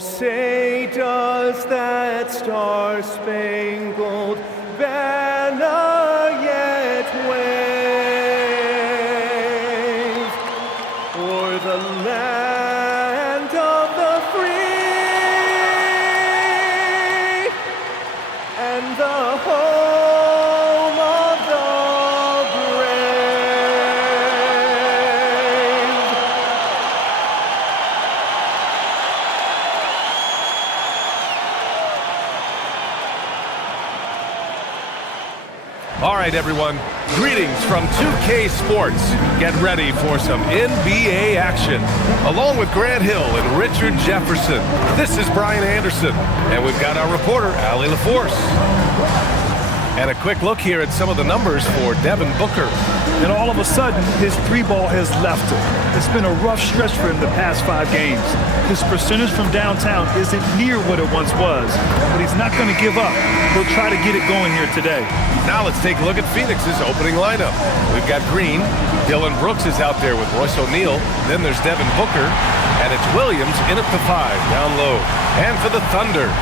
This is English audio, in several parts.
say does that star-spangled banner yet wave o'er the land of the free and the home of the All right, everyone. Greetings from 2K Sports. Get ready for some NBA action. Along with Grant Hill and Richard Jefferson, this is Brian Anderson, and we've got our reporter, Allie LaForce. And a quick look here at some of the numbers for Devin Booker. And all of a sudden, his three ball has left him. It's been a rough stretch for him the past 5 games. His percentage from downtown isn't near what it once was, but he's not going to give up. He'll try to get it going here today. Now let's take a look at Phoenix's opening lineup. We've got Green. Dylan Brooks is out there with Royce O'Neal. Then there's Devin Booker. And it's Williams in at the 5, down low. And for the Thunder,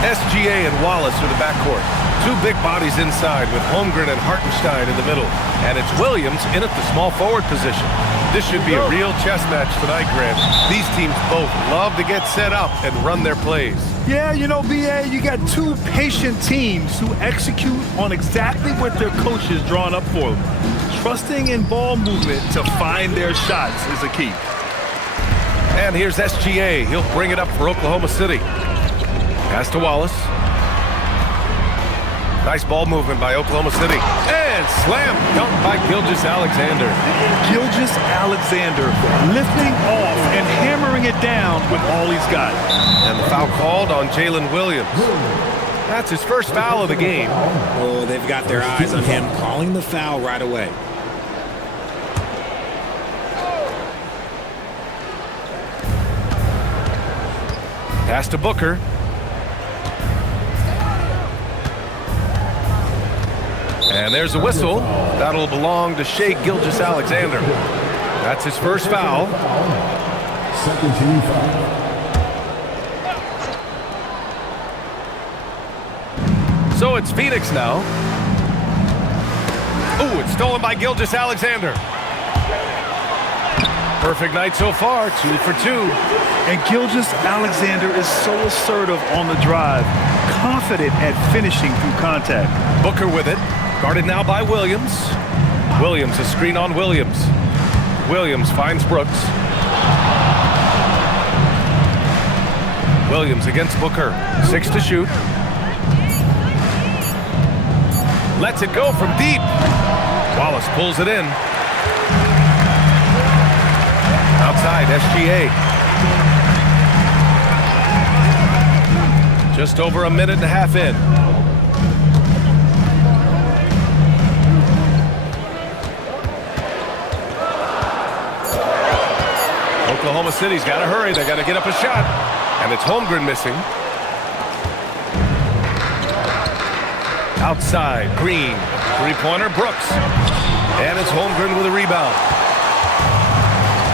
SGA and Wallace are the backcourt. 2 big bodies inside with Holmgren and Hartenstein in the middle. And it's Williams in at the small forward position. This should be a real chess match tonight, Grant. These teams both love to get set up and run their plays. Yeah, you know, BA, you got 2 patient teams who execute on exactly what their coach is drawing up for them. Trusting in ball movement to find their shots is a key. And here's SGA. He'll bring it up for Oklahoma City. Pass to Wallace. Nice ball movement by Oklahoma City. And slam dunk by Gilgeous-Alexander. Gilgeous-Alexander lifting off and hammering it down with all he's got. And the foul called on Jalen Williams. That's his first foul of the game. Oh, they've got their eyes on him, calling the foul right away. Pass to Booker. And there's a whistle. That'll belong to Shai Gilgeous-Alexander. That's his first foul. Second team foul. So it's Phoenix now. Ooh, it's stolen by Gilgeous-Alexander. Perfect night so far, 2 for 2. And Gilgeous-Alexander is so assertive on the drive, confident at finishing through contact. Booker with it. Guarded now by Williams. Williams, a screen on Williams. Williams finds Brooks. Williams against Booker. 6 to shoot. Lets it go from deep. Wallace pulls it in. Outside, SGA. Just over a minute and a half in. Oklahoma City's got to hurry. They got to get up a shot. And it's Holmgren missing. Outside, Green. 3-pointer, Brooks. And it's Holmgren with a rebound.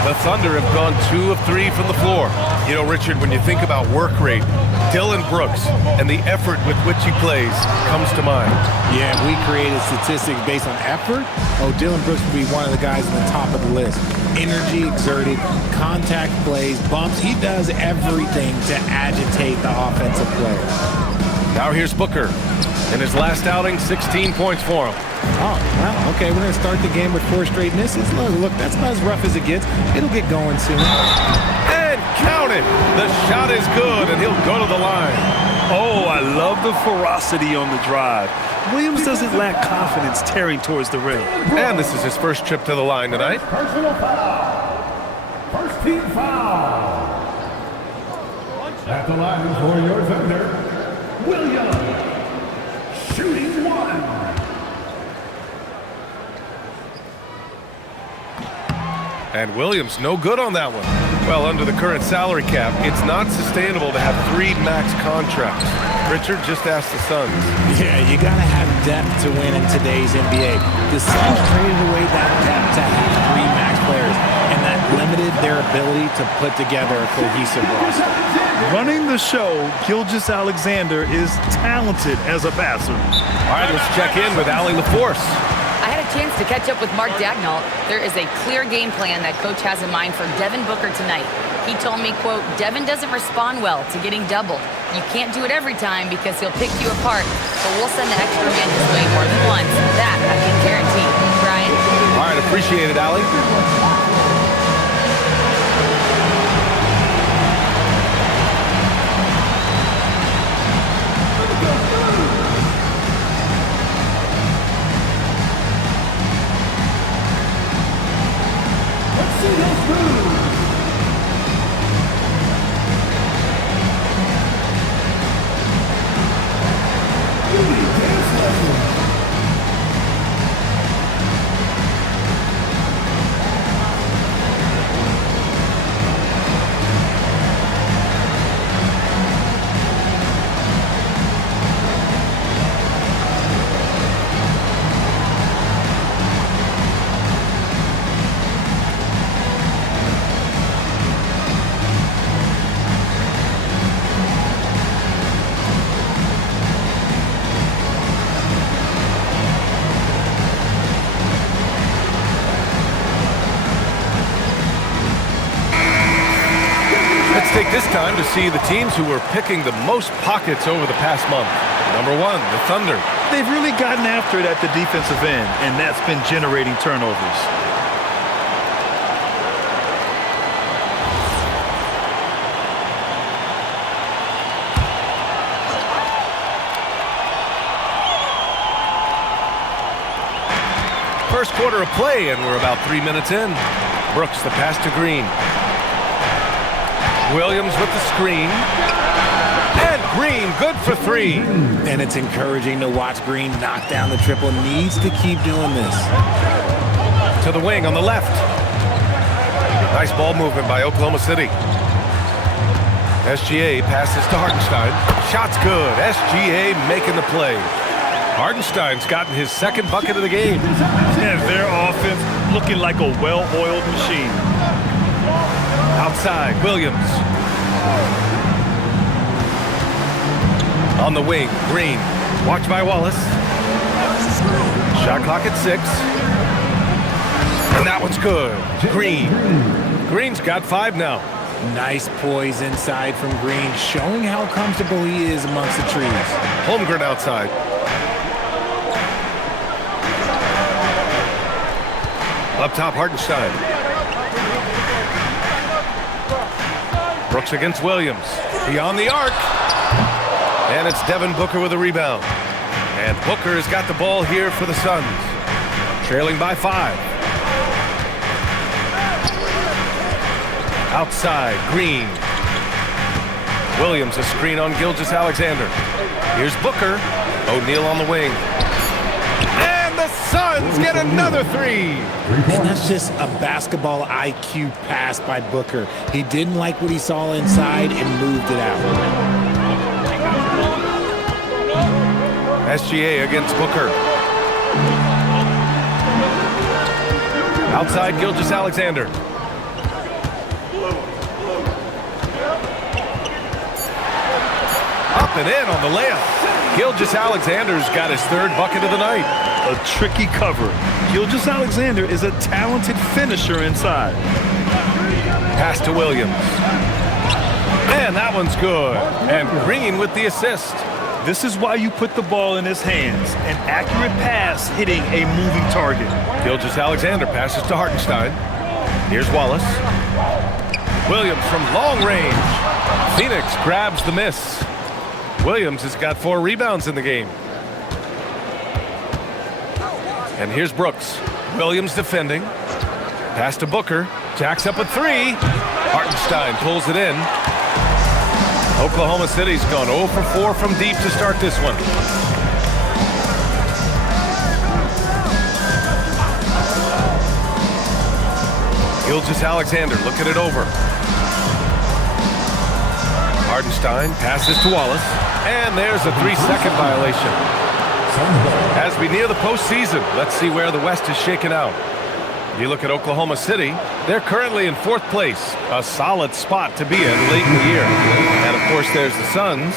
The Thunder have gone 2 of 3 from the floor. You know, Richard, when you think about work rate, Dylan Brooks and the effort with which he plays comes to mind. Yeah, we created statistics based on effort. Oh, Dylan Brooks would be one of the guys on the top of the list. Energy exerted, contact plays, bumps. He does everything to agitate the offensive player. Now here's Booker. In his last outing, 16 points for him. Oh, well, okay, we're going to start the game with 4 straight misses. Look, that's about as rough as it gets. It'll get going soon. And count it. The shot is good, and he'll go to the line. Oh, I love the ferocity on the drive. Williams doesn't lack confidence tearing towards the rim. And this is his first trip to the line tonight. Personal foul. First team foul. At the line for your Thunder, Williams. Shooting 1. And Williams no good on that one. Well, under the current salary cap, it's not sustainable to have 3 max contracts. Richard, just ask the Suns. Yeah, you got to have depth to win in today's NBA. The Suns traded away that depth to have 3 max players, and that limited limited their ability to put together a cohesive roster. Running the show, Gilgeous-Alexander is talented as a passer. All right, let's check in with Allie LaForce. I had a chance to catch up with Mark Dagnall. There is a clear game plan that coach has in mind for Devin Booker tonight. He told me, quote, Devin doesn't respond well to getting doubled. You can't do it every time because he'll pick you apart, but we'll send the extra man his way more than once. That I can guarantee. Brian? All right, appreciate it, Allie. Let's see those moves. Beauty dance lesson. Let's take this time to see the teams who were picking the most pockets over the past month. Number 1, the Thunder. They've really gotten after it at the defensive end, and that's been generating turnovers. First quarter of play, and we're about 3 minutes in. Brooks, the pass to Green. Williams with the screen. And Green, good for 3. And it's encouraging to watch Green knock down the triple. Needs to keep doing this. To the wing on the left. Nice ball movement by Oklahoma City. SGA passes to Hartenstein. Shot's good. SGA making the play. Hartenstein's gotten his second bucket of the game. And their offense looking like a well-oiled machine. Outside, Williams. On the wing, Green. Watch by Wallace. Shot clock at 6. And that one's good. Green. Green's got 5 now. Nice poise inside from Green, showing how comfortable he is amongst the trees. Holmgren outside. Up top, Hartenstein. Brooks against Williams. Beyond the arc. And it's Devin Booker with a rebound. And Booker has got the ball here for the Suns. Trailing by 5. Outside, Green. Williams a screen on Gilgeous-Alexander. Here's Booker. O'Neal on the wing. And the Suns get another 3. And that's just a basketball IQ pass by Booker. He didn't like what he saw inside and moved it out. SGA against Booker. Outside, Gilgeous-Alexander. Up and in on the layup. Gilgeous-Alexander's got his 3rd bucket of the night. A tricky cover. Gilgeous-Alexander is a talented finisher inside. Pass to Williams. And that one's good. And Green with the assist. This is why you put the ball in his hands. An accurate pass hitting a moving target. Gilgeous-Alexander passes to Hartenstein. Here's Wallace. Williams from long range. Phoenix grabs the miss. Williams has got 4 rebounds in the game. And here's Brooks. Williams defending. Pass to Booker. Jacks up a 3. Hartenstein pulls it in. Oklahoma City's gone 0 for 4 from deep to start this one. Gilgeous-Alexander looking it over. Hartenstein passes to Wallace. And there's a 3-second violation. As we near the postseason, let's see where the West is shaken out. You look at Oklahoma City, they're currently in 4th place, a solid spot to be in late in the year. And of course, there's the Suns.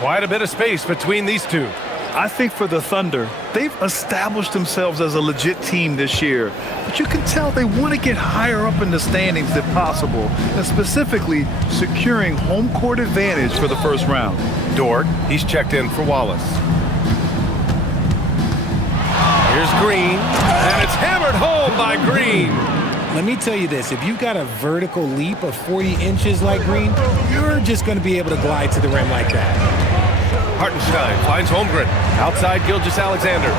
Quite a bit of space between these two. I think for the Thunder, they've established themselves as a legit team this year. But you can tell they want to get higher up in the standings if possible, and specifically securing home court advantage for the first round. Dort, he's checked in for Wallace. Here's Green, and it's hammered home by Green. Let me tell you this, if you've got a vertical leap of 40 inches like Green, you're just going to be able to glide to the rim like that. Hartenstein finds Holmgren. Outside Gilgeous-Alexander.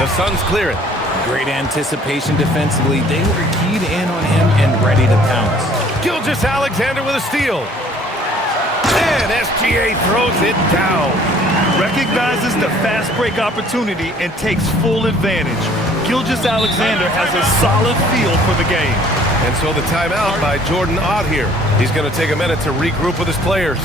The Suns clear it. Great anticipation defensively. They were keyed in on him and ready to pounce. Gilgeous-Alexander with a steal. And SGA throws it down. Recognizes the fast break opportunity and takes full advantage. Gilgeous-Alexander has a solid feel for the game. And so the timeout by Jordan Ott here. He's going to take a minute to regroup with his players.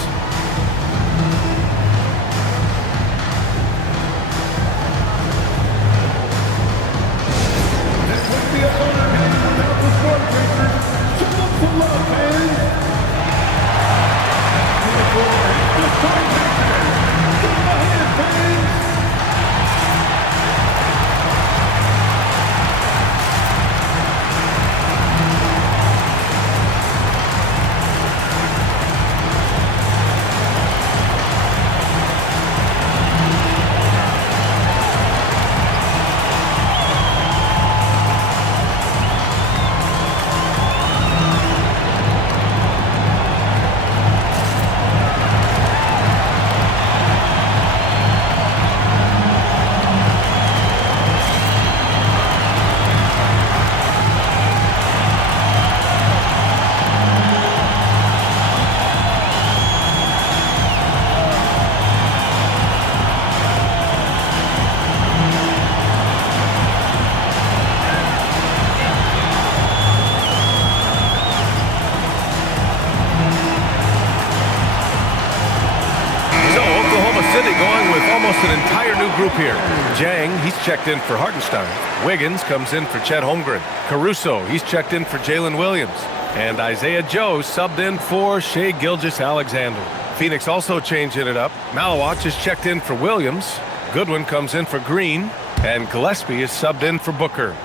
Going with almost an entire new group here. Jang, he's checked in for Hartenstein. Wiggins comes in for Chet Holmgren. Caruso, he's checked in for Jalen Williams. And Isaiah Joe subbed in for Shai Gilgeous-Alexander. Phoenix also changing it up. Malawach is checked in for Williams. Goodwin comes in for Green. And Gillespie is subbed in for Booker.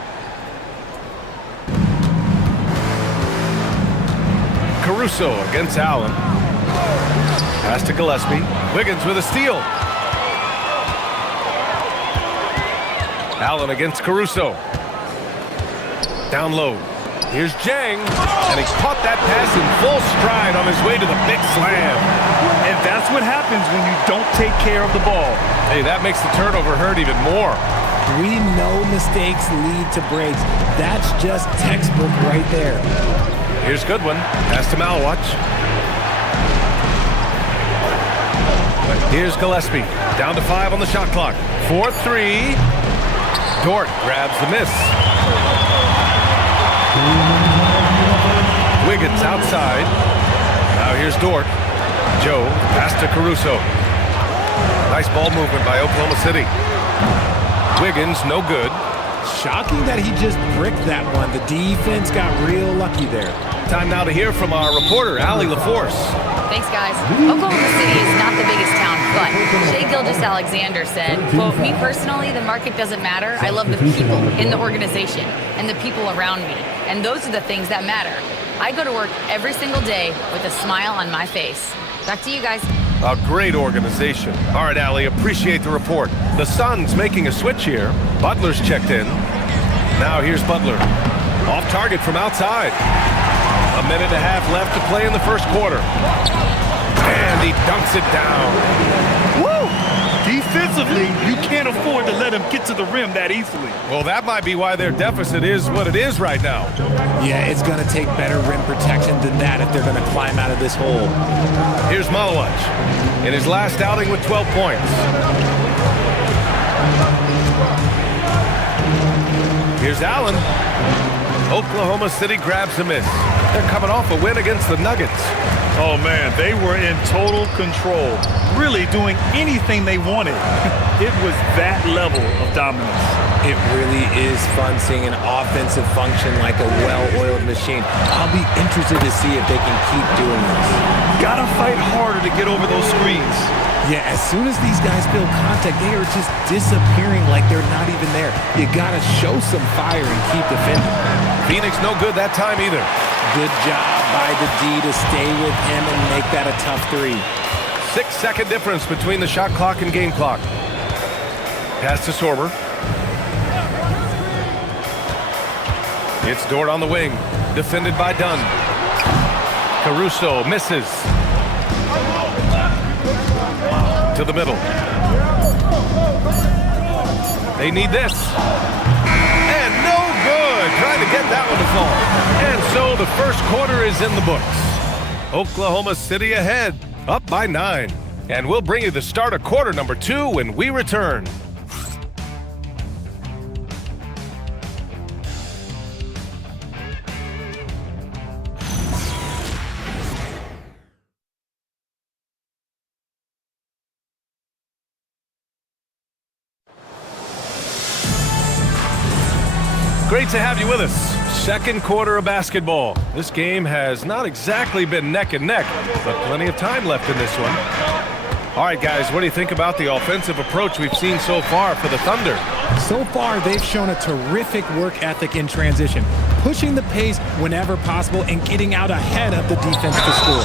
Caruso against Allen. Pass to Gillespie. Wiggins with a steal. Allen against Caruso. Down low. Here's Jang. And he caught that pass in full stride on his way to the big slam. And that's what happens when you don't take care of the ball. Hey, that makes the turnover hurt even more. We know mistakes lead to breaks. That's just textbook right there. Here's Goodwin. Pass to Malawach. Here's Gillespie. Down to 5 on the shot clock. 4-3. Dort grabs the miss. Wiggins outside. Now here's Dort. Joe, pass to Caruso. Nice ball movement by Oklahoma City. Wiggins, no good. Shocking that he just bricked that one. The defense got real lucky there. Time now to hear from our reporter, Allie LaForce. Thanks, guys. Oklahoma City is not the biggest town, but Shai Gilgeous-Alexander said, quote, "Me personally, the market doesn't matter. I love the people in the organization and the people around me. And those are the things that matter. I go to work every single day with a smile on my face." Back to you guys. A great organization. All right, Allie, appreciate the report. The Suns making a switch here. Butler's checked in. Now here's Butler. Off target from outside. A minute and a half left to play in the first quarter. And he dunks it down. Woo! Defensively, you can't afford to let him get to the rim that easily. Well, that might be why their deficit is what it is right now. Yeah, it's going to take better rim protection than that if they're going to climb out of this hole. Here's Malawach in his last outing with 12 points. Here's Allen. Oklahoma City grabs a miss. They're coming off a win against the Nuggets. Oh, man, they were in total control, really doing anything they wanted. It was that level of dominance. It really is fun seeing an offensive function like a well-oiled machine. I'll be interested to see if they can keep doing this. Gotta fight harder to get over those screens. Yeah, as soon as these guys feel contact, they are just disappearing like they're not even there. You gotta show some fire and keep defending. Phoenix no good that time either. Good job by the D to stay with him and make that a tough 3. 6-second difference between the shot clock and game clock. Pass to Sorber. It's Dort on the wing, defended by Dunn. Caruso misses. To the middle. They need this. And no good. Trying to get that one to fall. And so the first quarter is in the books. Oklahoma City ahead, up by 9. And we'll bring you the start of quarter number 2 when we return. Great to have you with us. Second quarter of basketball. This game has not exactly been neck and neck, but plenty of time left in this one. All right, guys, what do you think about the offensive approach we've seen so far for the Thunder? So far, they've shown a terrific work ethic in transition, pushing the pace whenever possible and getting out ahead of the defense to score.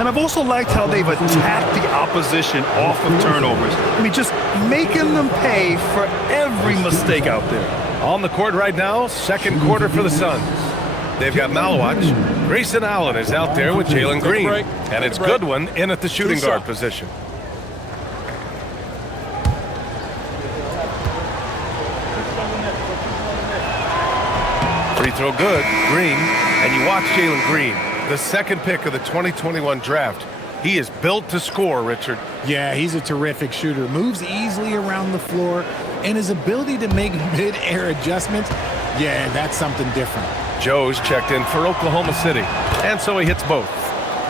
And I've also liked how they've attacked the opposition off of turnovers. I mean, just making them pay for every mistake out there. On the court right now, second quarter for the Suns. They've got Malowach. Grayson Allen is out there with Jalen Green. And it's Goodwin in at the shooting guard position. Free throw good, Green. And you watch Jalen Green, the second pick of the 2021 draft. He is built to score, Richard. Yeah, he's a terrific shooter. Moves easily around the floor, and his ability to make mid-air adjustments, yeah, that's something different. Joe's checked in for Oklahoma City, and so he hits both.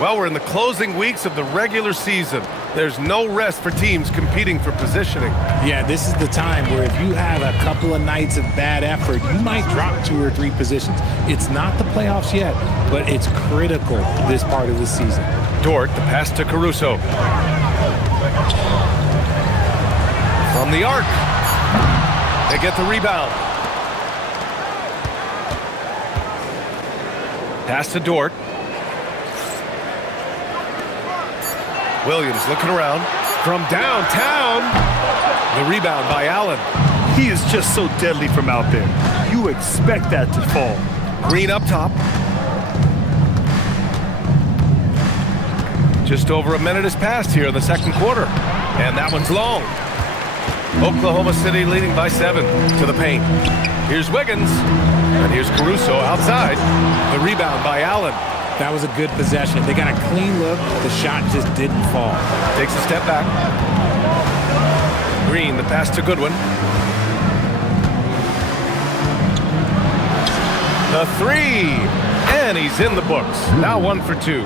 Well, we're in the closing weeks of the regular season. There's no rest for teams competing for positioning. Yeah, this is the time where if you have a couple of nights of bad effort, you might drop 2 or 3 positions. It's not the playoffs yet, but it's critical this part of the season. Dort, the pass to Caruso. From the arc. They get the rebound. Pass to Dort. Williams looking around. From downtown. The rebound by Allen. He is just so deadly from out there. You expect that to fall. Green up top. Just over a minute has passed here in the second quarter. And that one's long. Oklahoma City leading by 7 to the paint. Here's Wiggins. And here's Caruso outside. The rebound by Allen. That was a good possession. They got a clean look. The shot just didn't fall. Takes a step back. Green, the pass to Goodwin. The 3. And he's in the books. Now 1 for 2.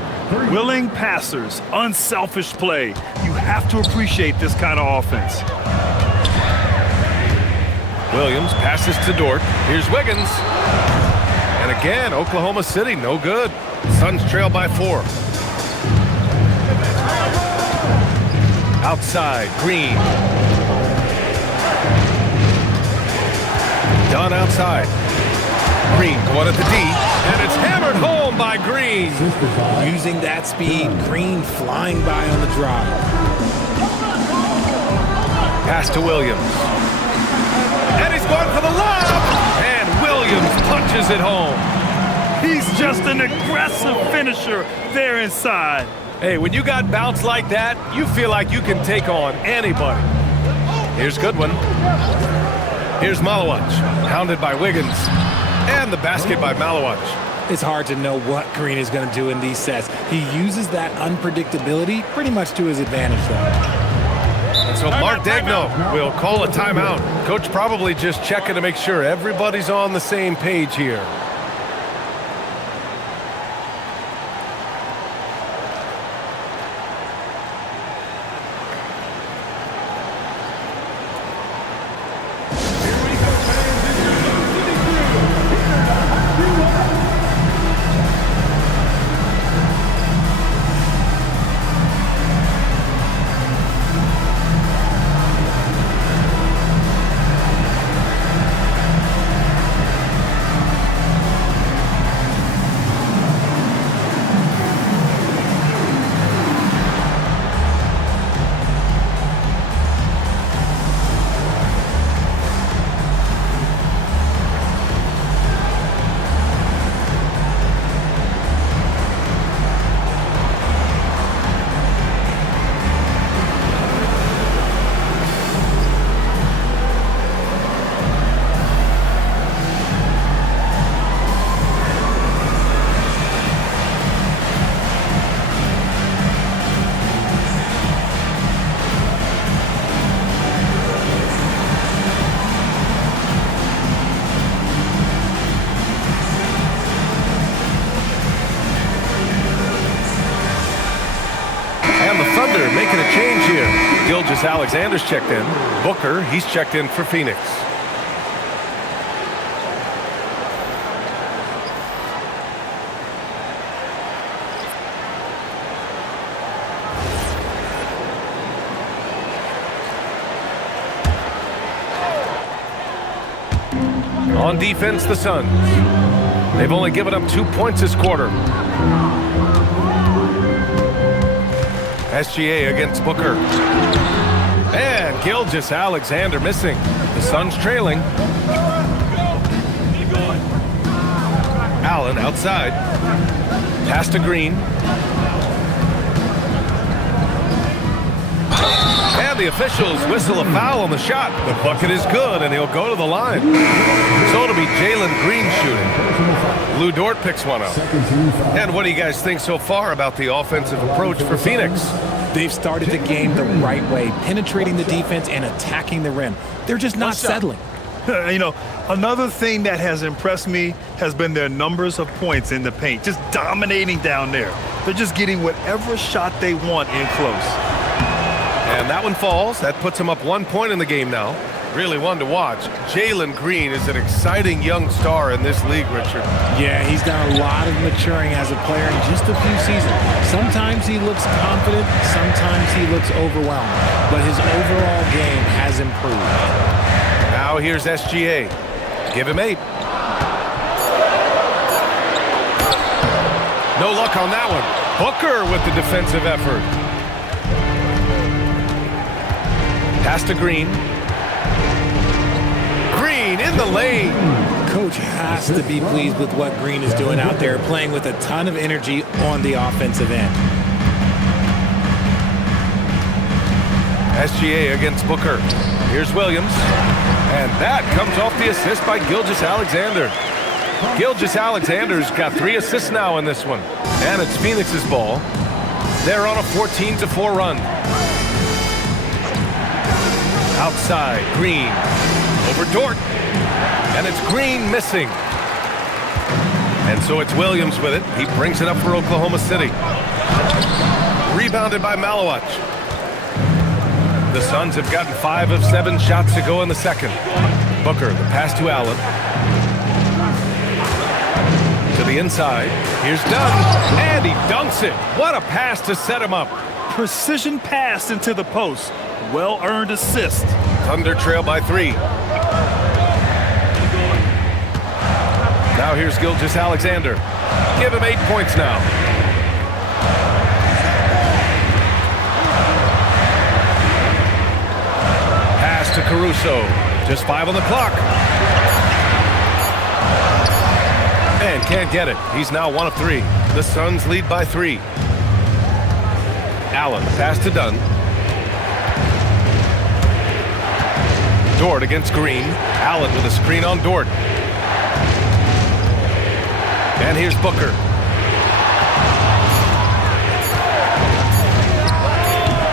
Willing passers, unselfish play. You have to appreciate this kind of offense. Williams passes to Dort. Here's Wiggins. And again, Oklahoma City, no good. Suns trail by 4. Outside, Green. Dunn outside. Green going at the D, and it's hammered home by Green. Using that speed, Green flying by on the drive. Pass to Williams. And he's going for the lob, and Williams punches it home. He's just an aggressive finisher there inside. Hey, when you got bounce like that, you feel like you can take on anybody. Here's Goodwin. Here's Malowach, hounded by Wiggins. And the basket by Malowach. It's hard to know what Green is going to do in these sets. He uses that unpredictability pretty much to his advantage, though. And so Mark Daigneault will call a timeout. Coach probably just checking to make sure everybody's on the same page here. And the Thunder making a change here. Gilgeous-Alexander's checked in. Booker, he's checked in for Phoenix. On defense, the Suns. They've only given up 2 points this quarter. SGA against Booker. And Gilgeous-Alexander missing. The Suns trailing. Allen outside. Pass to Green. And the officials whistle a foul on the shot. The bucket is good, and he'll go to the line. So it'll be Jalen Green shooting. Lou Dort picks one up. And what do you guys think so far about the offensive approach for Phoenix? They've started the game the right way, penetrating the defense and attacking the rim. They're just not settling. You know, another thing that has impressed me has been their numbers of points in the paint, just dominating down there. They're just getting whatever shot they want in close. And that one falls. That puts him up 1 point in the game now. Really one to watch. Jalen Green is an exciting young star in this league, Richard. Yeah, he's done a lot of maturing as a player in just a few seasons. Sometimes he looks confident, sometimes he looks overwhelmed, but his overall game has improved. Now here's SGA. Give him 8. No luck on that one. Booker with the defensive effort. Pass to Green. Green in the lane. Coach has to be pleased with what Green is doing out there, playing with a ton of energy on the offensive end. SGA against Booker. Here's Williams. And that comes off the assist by Gilgeous-Alexander. Gilgeous-Alexander's got 3 assists now in this one. And it's Phoenix's ball. They're on a 14-4 run. Outside, Green. Over Dort. And it's Green missing. And so it's Williams with it. He brings it up for Oklahoma City. Rebounded by Malowach. The Suns have gotten 5 of 7 shots to go in the second. Booker, the pass to Allen. To the inside. Here's Dunn. And he dunks it. What a pass to set him up. Precision pass into the post. Well-earned assist. Thunder trail by 3. Now here's Gilgeous-Alexander. Give him 8 points now. Pass to Caruso. Just 5 on the clock. And can't get it. He's now 1 of 3. The Suns lead by 3. Allen, pass to Dunn. Dort against Green. Allen with a screen on Dort. And here's Booker.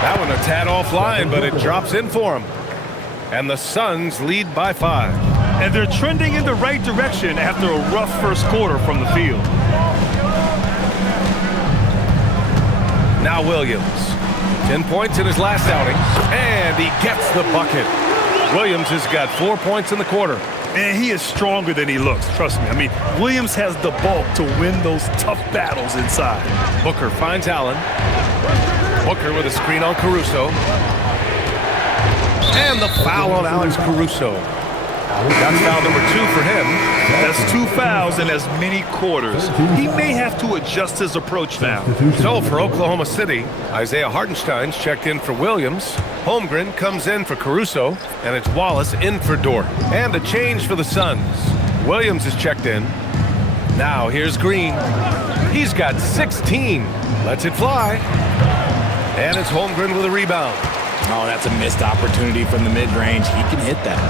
That one a tad offline, but it drops in for him. And the Suns lead by 5. And they're trending in the right direction after a rough first quarter from the field. Now Williams. 10 points in his last outing. And he gets the bucket. Williams has got 4 points in the quarter. And he is stronger than he looks, trust me. I mean, Williams has the bulk to win those tough battles inside. Booker finds Allen. Booker with a screen on Caruso. And the foul on Alex Caruso. That's foul number 2 for him. That's 2 fouls in as many quarters. He may have to adjust his approach now. So for Oklahoma City, Isaiah Hartenstein's checked in for Williams. Holmgren comes in for Caruso. And it's Wallace in for Dort. And a change for the Suns. Williams is checked in. Now here's Green. He's got 16. Lets it fly. And it's Holmgren with a rebound. Oh, that's a missed opportunity from the mid-range. He can hit that.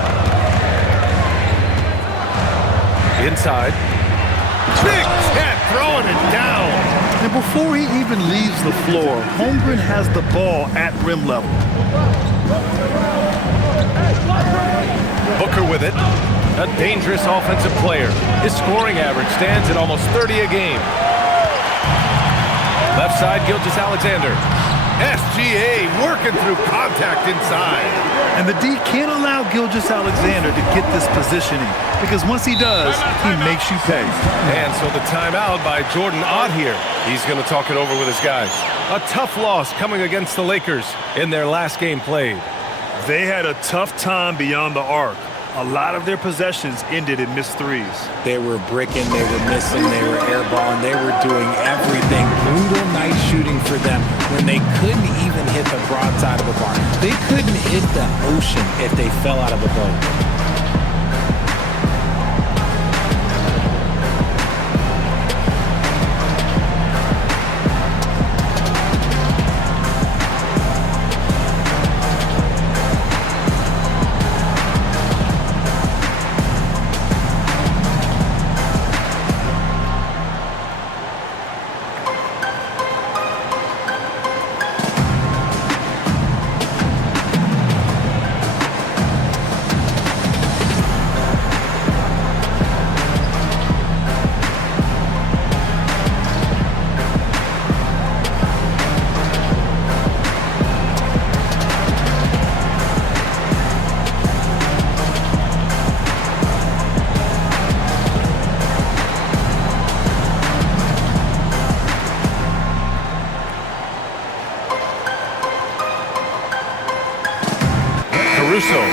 Inside. Big Cat throwing it down. And before he even leaves the floor, Holmgren has the ball at rim level. Booker with it. A dangerous offensive player. His scoring average stands at almost 30 a game. Left side, Gilgeous-Alexander. SGA working through contact inside. And the D can't allow Gilgeous-Alexander to get this positioning, because once he does, he makes you pay. And so the timeout by Jordan Ott here. He's going to talk it over with his guys. A tough loss coming against the Lakers in their last game played. They had a tough time beyond the arc. A lot of their possessions ended in missed threes. They were bricking, they were missing, they were airballing, they were doing everything. Brutal night shooting for them when they couldn't even hit the broadside of a bar. They couldn't hit the ocean if they fell out of a boat.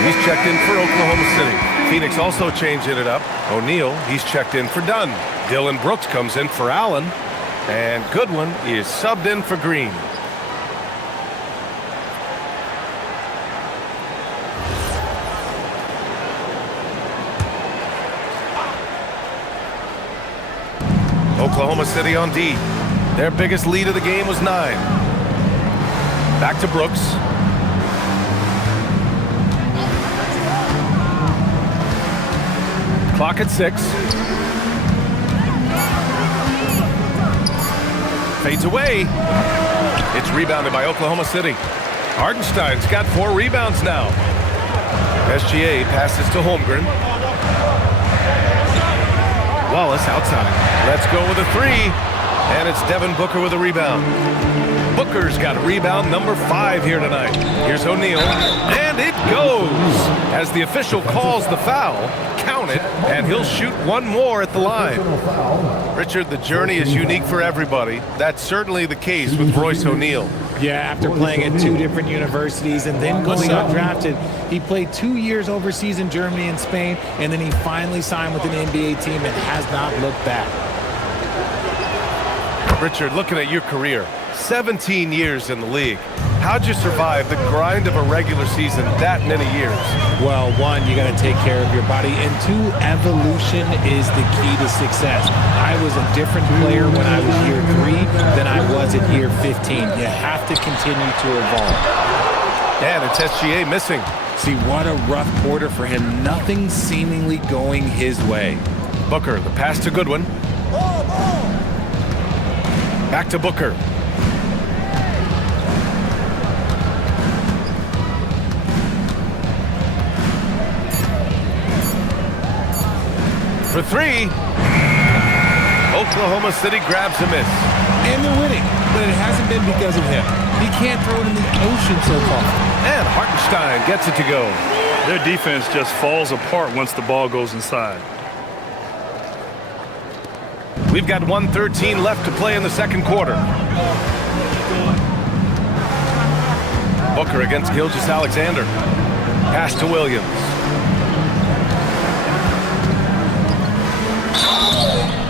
He's checked in for Oklahoma City. Phoenix also changing it up. O'Neal, he's checked in for Dunn. Dylan Brooks comes in for Allen. And Goodwin is subbed in for Green. Oklahoma City on D. Their biggest lead of the game was 9. Back to Brooks. Clock at 6. Fades away. It's rebounded by Oklahoma City. Hartenstein's got 4 rebounds now. SGA passes to Holmgren. Wallace outside. Let's go with a 3. And it's Devin Booker with a rebound. Booker's got rebound number 5 here tonight. Here's O'Neal. And it goes. As the official calls the foul, count it, and he'll shoot one more at the line. Richard, the journey is unique for everybody. That's certainly the case with Royce O'Neal. Yeah, after playing at 2 different universities and then going undrafted, he played 2 years overseas in Germany and Spain, and then he finally signed with an NBA team and has not looked back. Richard, looking at your career, 17 years in the league. How'd you survive the grind of a regular season that many years? Well, 1, you got to take care of your body, and 2, evolution is the key to success. I was a different player when I was year 3 than I was at year 15. You have to continue to evolve. And it's SGA missing. See, what a rough quarter for him. Nothing seemingly going his way. Booker, the pass to Goodwin. Back to Booker. For 3. Oklahoma City grabs a miss. And they're winning, but it hasn't been because of him. He can't throw it in the ocean so far. And Hartenstein gets it to go. Their defense just falls apart once the ball goes inside. We've got 1:13 left to play in the second quarter. Booker against Gilgeous-Alexander. Pass to Williams.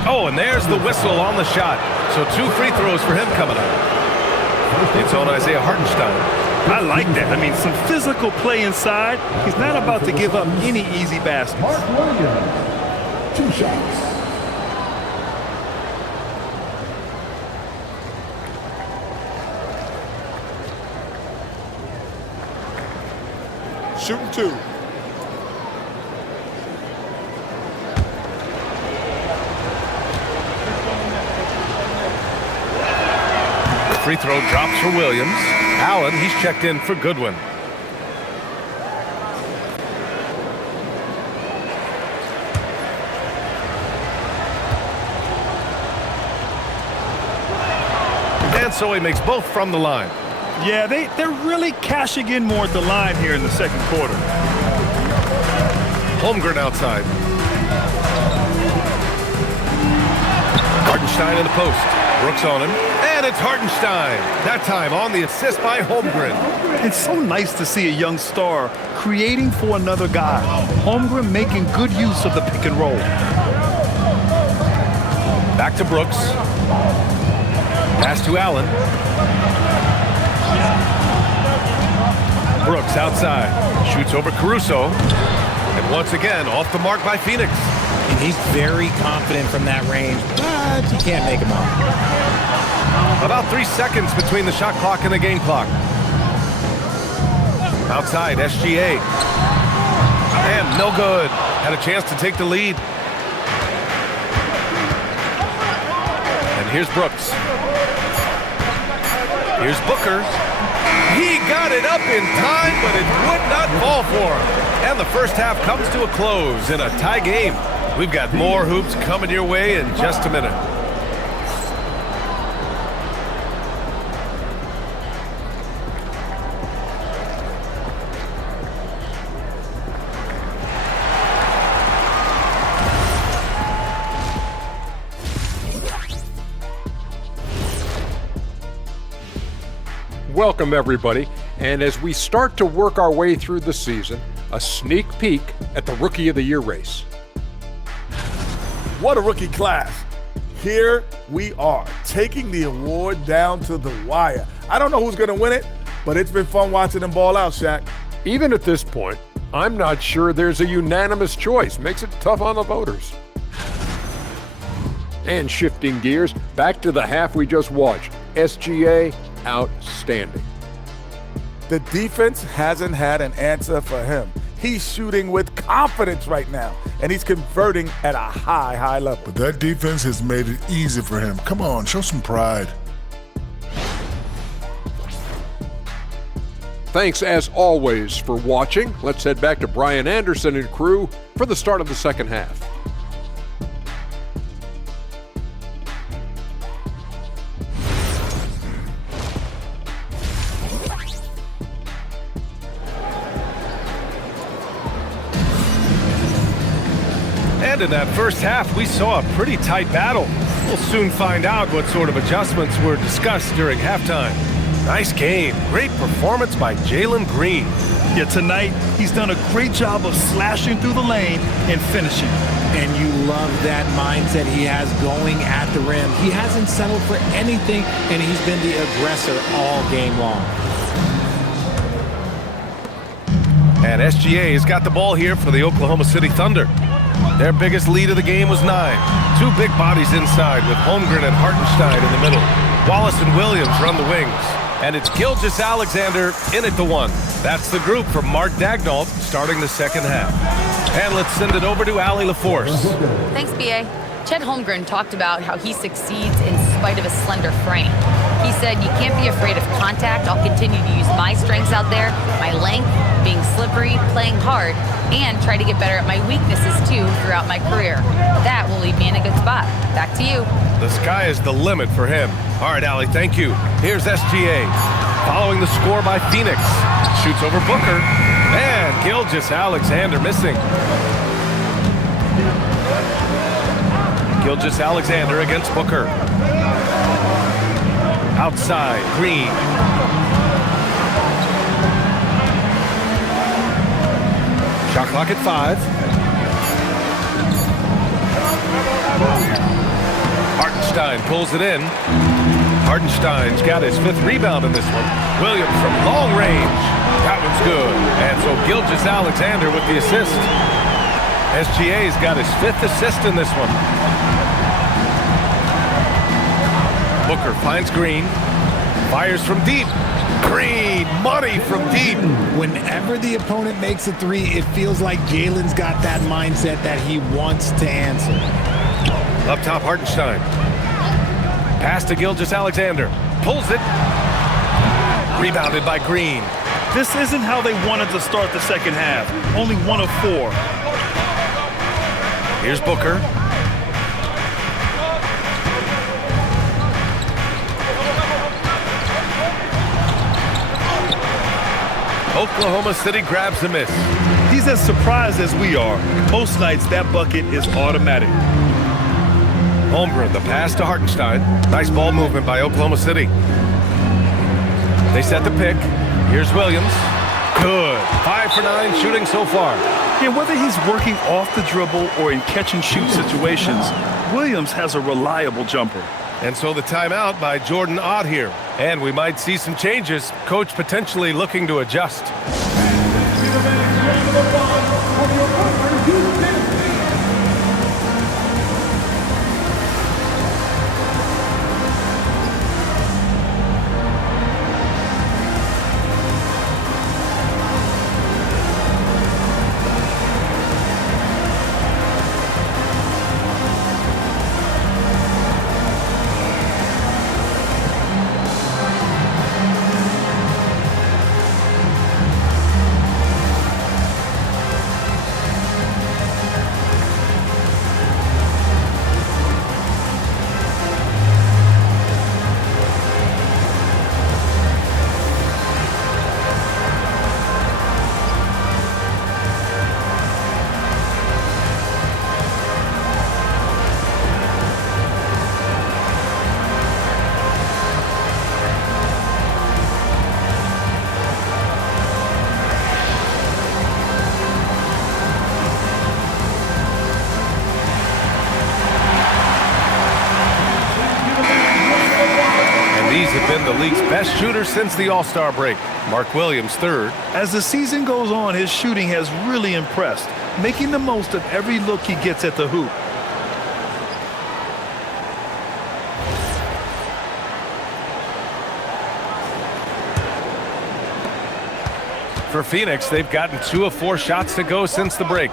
Oh, and there's the whistle on the shot. So 2 free throws for him coming up. It's on Isaiah Hartenstein. I like that. I mean, some physical play inside. He's not about to give up any easy baskets. Mark Williams, 2 shots. Shooting 2. Free throw drops for Williams. Allen, he's checked in for Goodwin. And so he makes both from the line. Yeah, they're really cashing in more at the line here in the second quarter. Holmgren outside. Hartenstein in the post. Brooks on him. And it's Hartenstein. That time on the assist by Holmgren. It's so nice to see a young star creating for another guy. Holmgren making good use of the pick and roll. Back to Brooks. Pass to Allen. Brooks outside. Shoots over Caruso. And once again, off the mark by Phoenix. And he's very confident from that range, but you can't make him out. About 3 seconds between the shot clock and the game clock. Outside, SGA. And no good. Had a chance to take the lead. And here's Brooks. Here's Booker. He got it up in time, but it would not fall for him. And the first half comes to a close in a tie game. We've got more hoops coming your way in just a minute. Welcome, everybody. And as we start to work our way through the season, a sneak peek at the Rookie of the Year race. What a rookie class. Here we are, taking the award down to the wire. I don't know who's going to win it, but it's been fun watching them ball out, Shaq. Even at this point, I'm not sure there's a unanimous choice. Makes it tough on the voters. And shifting gears, back to the half we just watched. SGA, outstanding. The defense hasn't had an answer for him. He's shooting with confidence right now, and he's converting at a high, high level. But that defense has made it easy for him. Come on, show some pride. Thanks, as always, for watching. Let's head back to Brian Anderson and crew for the start of the second half. And in that first half, we saw a pretty tight battle. We'll soon find out what sort of adjustments were discussed during halftime. Nice game. Great performance by Jalen Green. Yeah, tonight he's done a great job of slashing through the lane and finishing. And you love that mindset he has going at the rim. He hasn't settled for anything, and he's been the aggressor all game long. And SGA has got the ball here for the Oklahoma City Thunder. Their biggest lead of the game was 9. Two big bodies inside with Holmgren and Hartenstein in the middle. Wallace and Williams run the wings. And it's Gilgeous-Alexander in at the 1. That's the group from Mark Daigneault starting the second half. And let's send it over to Allie LaForce. Thanks, B.A. Chet Holmgren talked about how he succeeds in spite of a slender frame. He said, "You can't be afraid of contact. I'll continue to use my strengths out there, my length, being slippery, playing hard, and try to get better at my weaknesses too throughout my career. That will leave me in a good spot." Back to you. The sky is the limit for him. All right, Allie, thank you. Here's SGA. Following the score by Phoenix. Shoots over Booker. And Gilgeous-Alexander missing. Gilgeous-Alexander against Booker. Outside, Green. Shot clock at 5. Hartenstein pulls it in. Hartenstein's got his 5th rebound in this one. Williams from long range. That one's good. And so Gilgeous-Alexander with the assist. SGA's got his 5th assist in this one. Booker finds Green. Fires from deep. Green, money from deep. Whenever the opponent makes a 3, it feels like Jalen's got that mindset that he wants to answer. Up top, Hartenstein. Pass to Gilgeous-Alexander. Pulls it. Rebounded by Green. This isn't how they wanted to start the second half. Only 1 of 4. Here's Booker. Oklahoma City grabs a miss. He's as surprised as we are. Most nights, that bucket is automatic. Holmgren, the pass to Hartenstein. Nice ball movement by Oklahoma City. They set the pick. Here's Williams. Good. 5 for 9 shooting so far. Yeah, whether he's working off the dribble or in catch-and-shoot situations, Williams has a reliable jumper. And so the timeout by Jordan Ott here. And we might see some changes. Coach potentially looking to adjust. Been the league's best shooter since the All-Star break. Mark Williams, third. As the season goes on, his shooting has really impressed, making the most of every look he gets at the hoop. For Phoenix, they've gotten 2 of 4 shots to go since the break.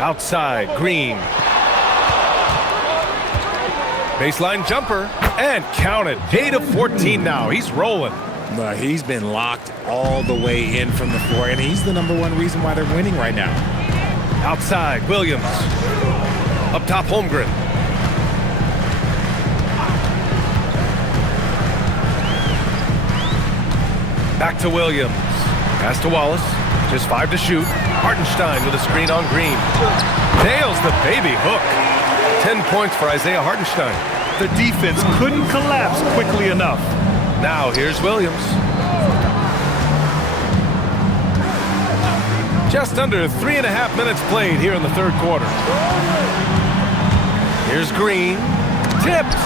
Outside, Green. Baseline jumper, and count it. 8 of 14 now. He's rolling. He's been locked all the way in from the floor, and he's the #1 reason why they're winning right now. Outside, Williams. Up top, Holmgren. Back to Williams. Pass to Wallace. Just 5 to shoot. Hartenstein with a screen on Green. Nails the baby hook. 10 points for Isaiah Hartenstein. The defense couldn't collapse quickly enough. Now here's Williams. Just under 3.5 minutes played here in the third quarter. Here's Green. Tipped.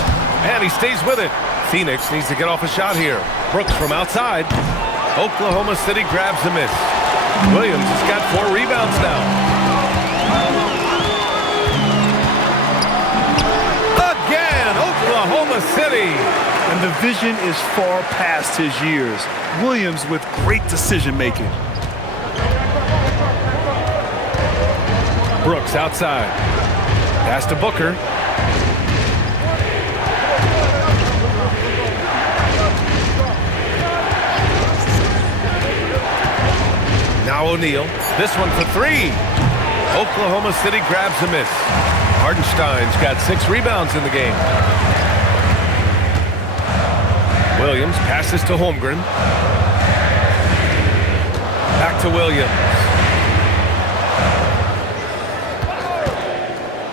And he stays with it. Phoenix needs to get off a shot here. Brooks from outside. Oklahoma City grabs a miss. Williams has got 4 rebounds now. Oklahoma City. And the vision is far past his years. Williams with great decision-making. Brooks outside. Pass to Booker. Now O'Neal. This one for 3. Oklahoma City grabs a miss. Hartenstein's got 6 rebounds in the game. Williams passes to Holmgren. Back to Williams.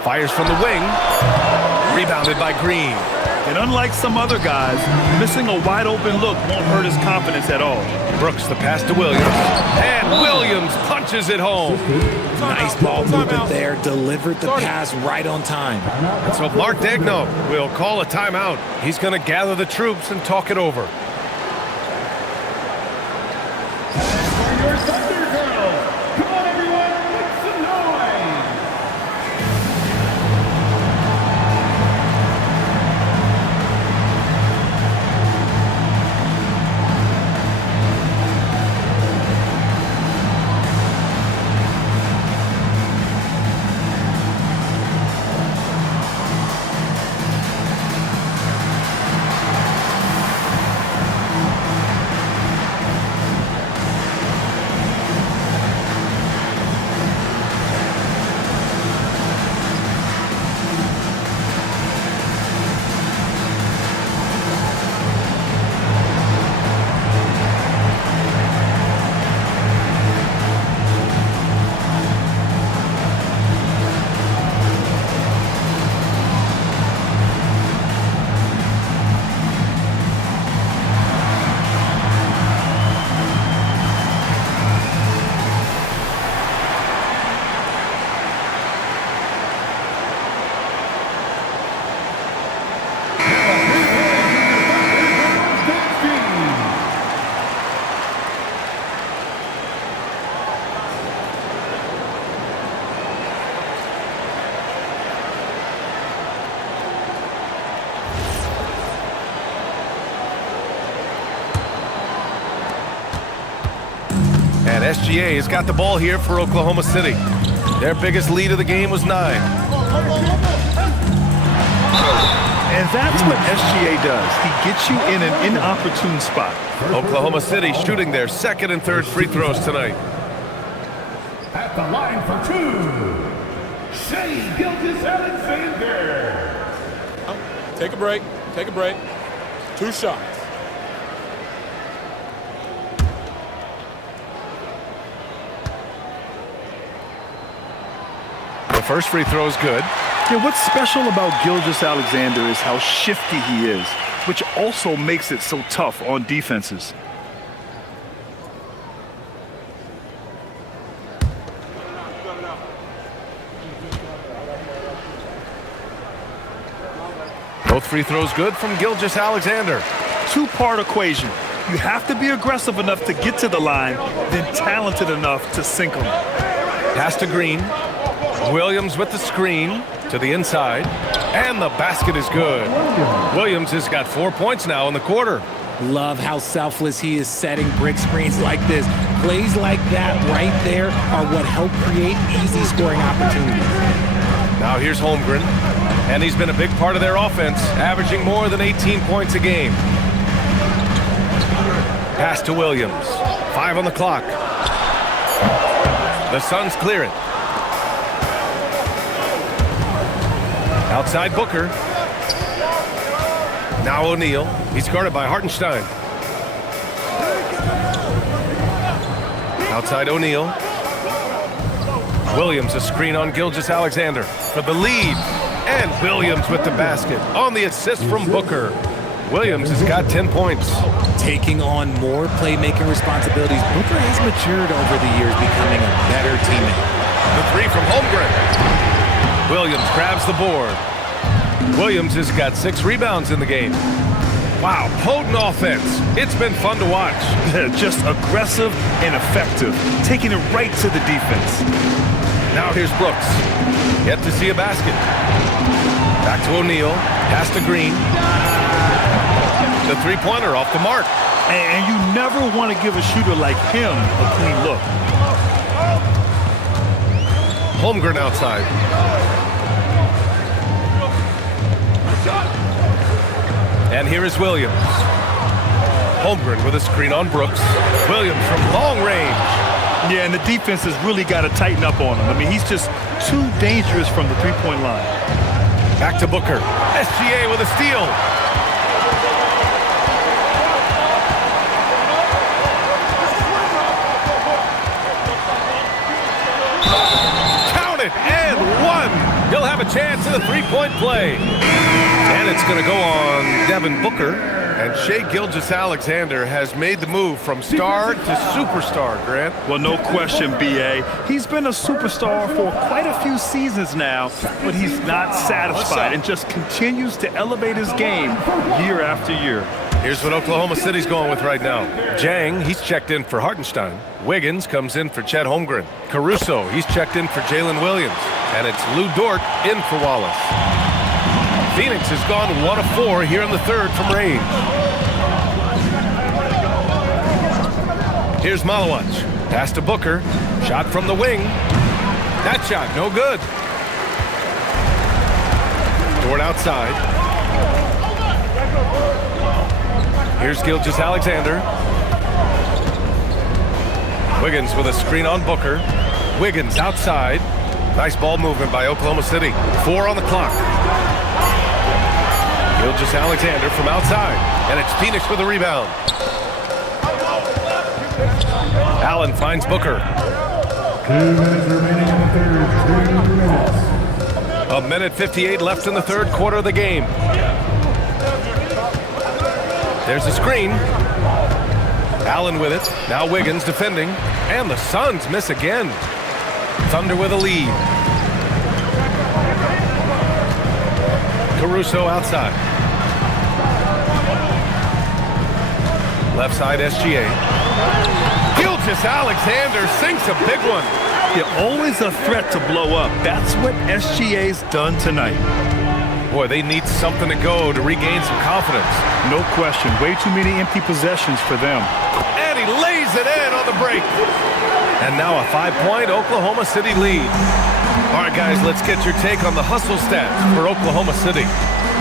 Fires from the wing. Rebounded by Green. And unlike some other guys, missing a wide-open look won't hurt his confidence at all. Brooks the pass to Williams. And Williams punches it home. Nice ball movement there. Delivered the pass right on time. And so Mark Daigneault will call a timeout. He's going to gather the troops and talk it over. SGA has got the ball here for Oklahoma City. Their biggest lead of the game was 9. And that's what SGA does. He gets you in an inopportune spot. Oklahoma City shooting their second and third free throws tonight. At the line for 2, Shea Gilgeous-Alexander. Take a break. Take a break. 2 shots. The first free throw is good. Yeah, what's special about Gilgeous-Alexander is how shifty he is, which also makes it so tough on defenses. Both free throws good from Gilgeous-Alexander. Two-part equation. You have to be aggressive enough to get to the line, then talented enough to sink them. Pass to Green. Williams with the screen to the inside, and the basket is good. Williams has got 4 points now in the quarter. Love how selfless he is setting brick screens like this. Plays like that right there are what help create easy scoring opportunities. Now here's Holmgren, and he's been a big part of their offense, averaging more than 18 points a game. Pass to Williams. 5 on the clock. The Suns clear it. Outside Booker. Now O'Neal. He's guarded by Hartenstein. Outside O'Neal. Williams a screen on Gilgeous-Alexander for the lead. And Williams with the basket on the assist from Booker. Williams has got 10 points. Taking on more playmaking responsibilities, Booker has matured over the years, becoming a better teammate. The 3 from Holmgren. Williams grabs the board. Williams has got 6 rebounds in the game. Wow, potent offense. It's been fun to watch. Just aggressive and effective, taking it right to the defense. Now here's Brooks. Yet to see a basket. Back to O'Neal. Pass to Green. The three-pointer off the mark. And you never want to give a shooter like him a clean look. Holmgren outside. And here is Williams. Holmgren with a screen on Brooks. Williams from long range. Yeah, and the defense has really got to tighten up on him. I mean, he's just too dangerous from the three-point line. Back to Booker. SGA with a steal. Count it, and 1. He'll have a chance in the three-point play. And it's going to go on Devin Booker. And Shea Gilgeous-Alexander has made the move from star to superstar, Grant. Well, no question, B.A. He's been a superstar for quite a few seasons now, but he's not satisfied and just continues to elevate his game year after year. Here's what Oklahoma City's going with right now. Jang, he's checked in for Hartenstein. Wiggins comes in for Chet Holmgren. Caruso, he's checked in for Jalen Williams. And it's Lou Dort in for Wallace. Phoenix has gone 1 of 4 here in the third from range. Here's Malawach. Pass to Booker. Shot from the wing. That shot, no good. Dort outside. Here's Gilgeous-Alexander. Wiggins with a screen on Booker. Wiggins outside. Nice ball movement by Oklahoma City. 4 on the clock. Gilgeous-Alexander from outside, and it's Phoenix with a rebound. Allen finds Booker. 2 minutes remaining in the third. 2 minutes. 1:58 left in the third quarter of the game. There's a screen. Allen with it. Now Wiggins defending, and the Suns miss again. Thunder with a lead. Caruso outside. Left side SGA. Gilgeous-Alexander sinks a big one. Yeah, always a threat to blow up. That's what SGA's done tonight. Boy, they need something to go to regain some confidence. No question. Way too many empty possessions for them. And he he lays it in on the break. And now a 5-point Oklahoma City lead. All right, guys, let's get your take on the hustle stats for Oklahoma City.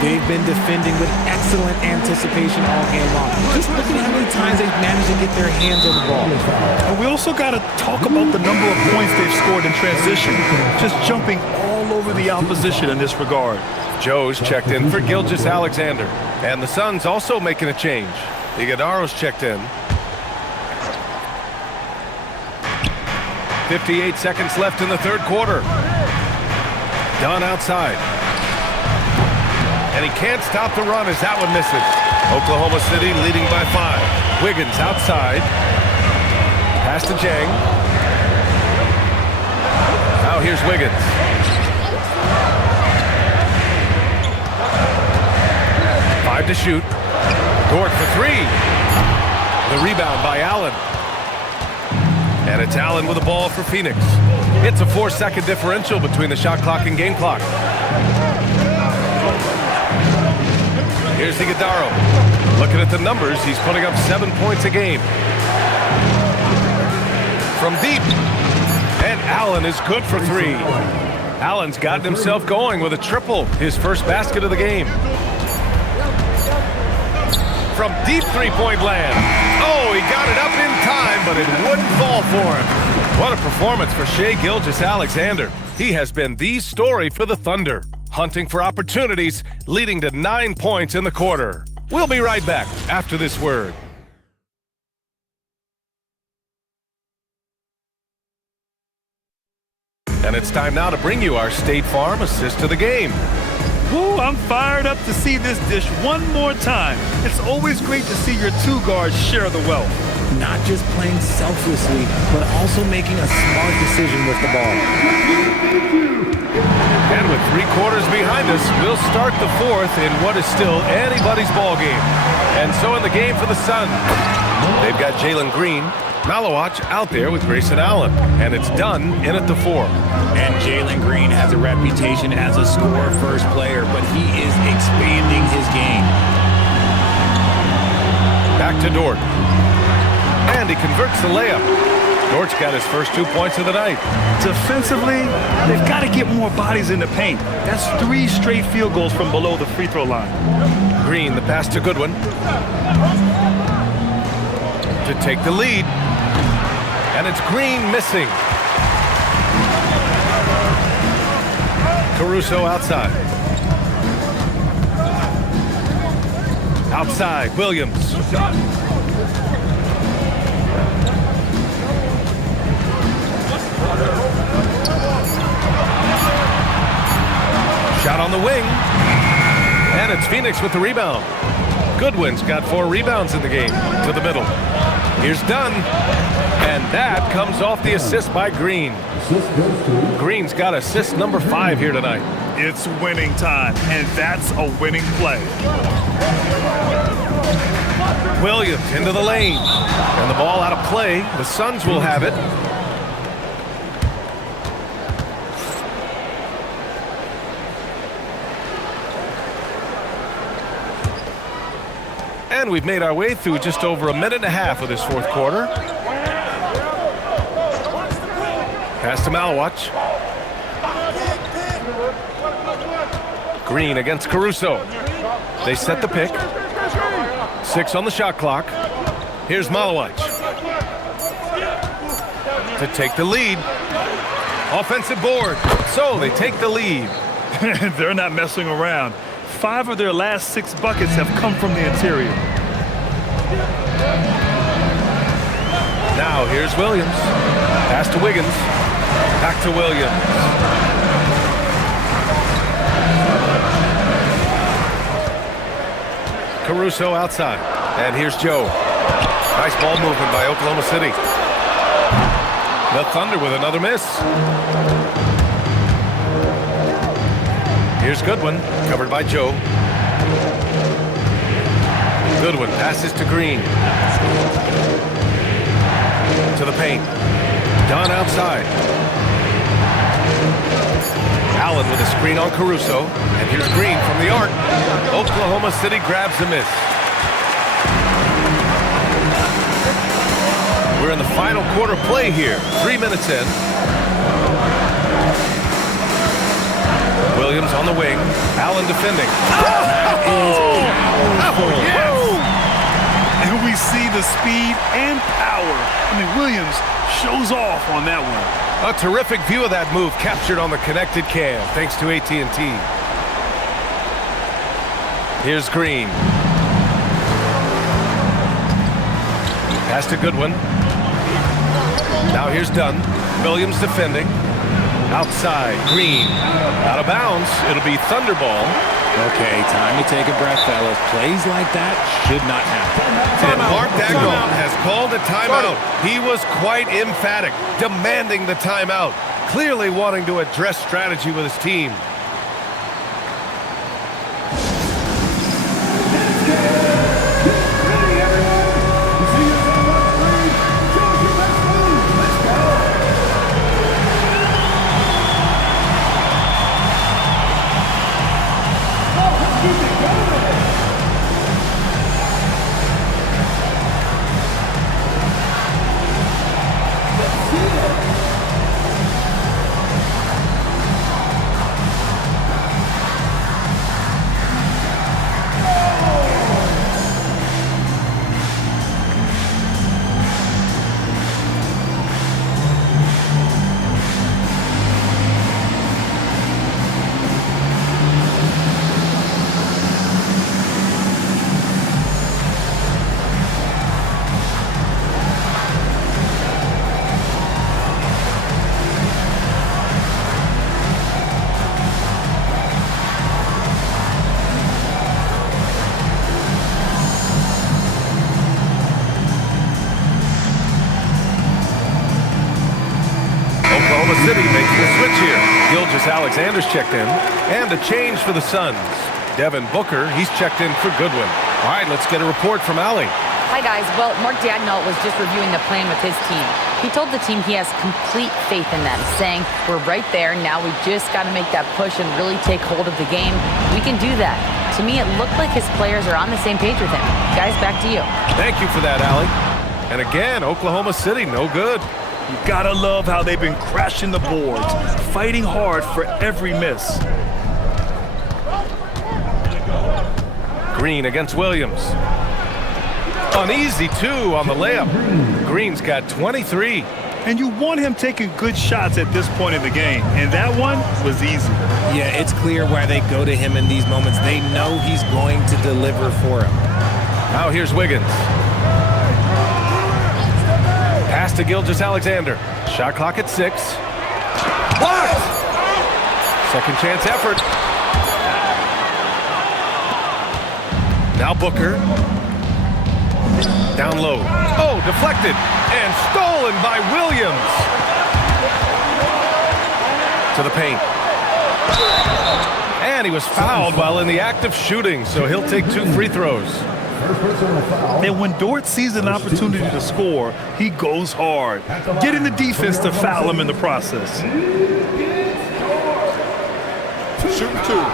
They've been defending with excellent anticipation all game long. Just look at how many times they've managed to get their hands on the ball. And we also got to talk about the number of points they've scored in transition, just jumping all over the opposition in this regard. Joe's checked in for Gilgeous-Alexander. And the Suns also making a change. Iguodaro's checked in. 58 seconds left in the third quarter. Dunn outside. And he can't stop the run as that one misses. Oklahoma City leading by 5. Wiggins outside. Pass to Jang. Now here's Wiggins. Five to shoot. Dort for 3. The rebound by Allen. And it's Allen with the ball for Phoenix. It's a 4-second differential between the shot clock and game clock. Here's Iguodaro. Looking at the numbers, he's putting up 7 points a game. From deep. And Allen is good for 3. Allen's gotten himself going with a triple, his first basket of the game. From deep three-point land. Oh, he got it up in time, but it wouldn't fall for him. What a performance for Shai Gilgeous-Alexander. He has been the story for the Thunder, hunting for opportunities, leading to 9 points in the quarter. We'll be right back after this word. And it's time now to bring you our State Farm assist to the game. Ooh, I'm fired up to see this dish one more time. It's always great to see your two guards share the wealth. Not just playing selflessly, but also making a smart decision with the ball. And with 3 quarters behind us, we'll start the fourth in what is still anybody's ball game. And so in the game for the Suns, they've got Jalen Green, Malawach out there with Grayson Allen, and it's Dunn in at the 4. And Jalen Green has a reputation as a score-first player, but he is expanding his game. Back to Dort. And he converts the layup. Dort's got his first 2 points of the night. Defensively, they've got to get more bodies in the paint. That's 3 straight field goals from below the free throw line. Green, the pass to Goodwin. To take the lead. And it's Green missing. Caruso outside. Outside, Williams. Shot on the wing. And it's Phoenix with the rebound. Goodwin's got 4 rebounds in the game. To the middle. Here's Dunn. And that comes off the assist by Green. Green's got assist number 5 here tonight. It's winning time, and that's a winning play. Williams into the lane. And the ball out of play. The Suns will have it. And we've made our way through just over a minute and a half of this fourth quarter. Pass to Malawach. Green against Caruso. They set the pick. 6 on the shot clock. Here's Malawach. To take the lead. Offensive board. So they take the lead. They're not messing around. 5 of their last 6 buckets have come from the interior. Now here's Williams. Pass to Wiggins. Back to Williams. Caruso outside. And here's Joe. Nice ball movement by Oklahoma City. The Thunder with another miss. Here's Goodwin, covered by Joe. Goodwin passes to Green. To the paint. Dunn outside. Allen with a screen on Caruso. And here's Green from the arc. Oklahoma City grabs the miss. in the final quarter play here. 3 minutes in. Williams on the wing. Allen defending. And we see the speed and power. I mean, Williams shows off on that one. A terrific view of that move captured on the connected cam, thanks to AT&T. Here's Green. Pass to Goodwin. Now here's Dunn. Williams defending. Outside, Green. Out of bounds. It'll be Thunderball. Okay, time to take a breath, fellas. Plays like that should not happen. And Mark Daigneault has called a timeout. He was quite emphatic, demanding the timeout, clearly wanting to address strategy with his team. City makes the switch here. Gilgeous-Alexander's checked in. And a change for the Suns. Devin Booker, he's checked in for Goodwin. All right, let's get a report from Allie. Hi, guys. Well, Mark Daigneault was just reviewing the plan with his team. He told the team he has complete faith in them, saying, we're right there. Now we just got to make that push and really take hold of the game. We can do that. To me, it looked like his players are on the same page with him. Guys, back to you. Thank you for that, Allie. And again, Oklahoma City, no good. You gotta love how they've been crashing the boards, fighting hard for every miss. Green against Williams. An easy 2 on the layup. Green's got 23. And you want him taking good shots at this point in the game, and that one was easy. Yeah, it's clear why they go to him in these moments. They know he's going to deliver for him. Now here's Wiggins. Pass to Gilgeous-Alexander. Shot clock at 6. Blocked! Second chance effort. Now Booker. Down low. Oh, deflected. And stolen by Williams. To the paint. And he was fouled while in the act of shooting, so he'll take 2 free throws. And when Dort sees an opportunity to score, he goes hard, getting the defense to foul him in the process. Shooting 2.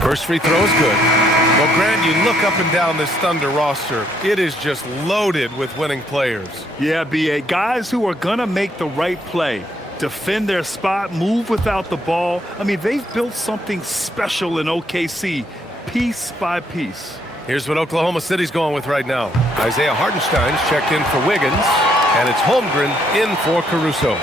First free throw is good. Well, Grant, you look up and down this Thunder roster. It is just loaded with winning players. Yeah, B.A. Guys who are going to make the right play, defend their spot, move without the ball. I mean, they've built something special in OKC, piece by piece. Here's what Oklahoma City's going with right now. Isaiah Hartenstein's checked in for Wiggins, and it's Holmgren in for Caruso.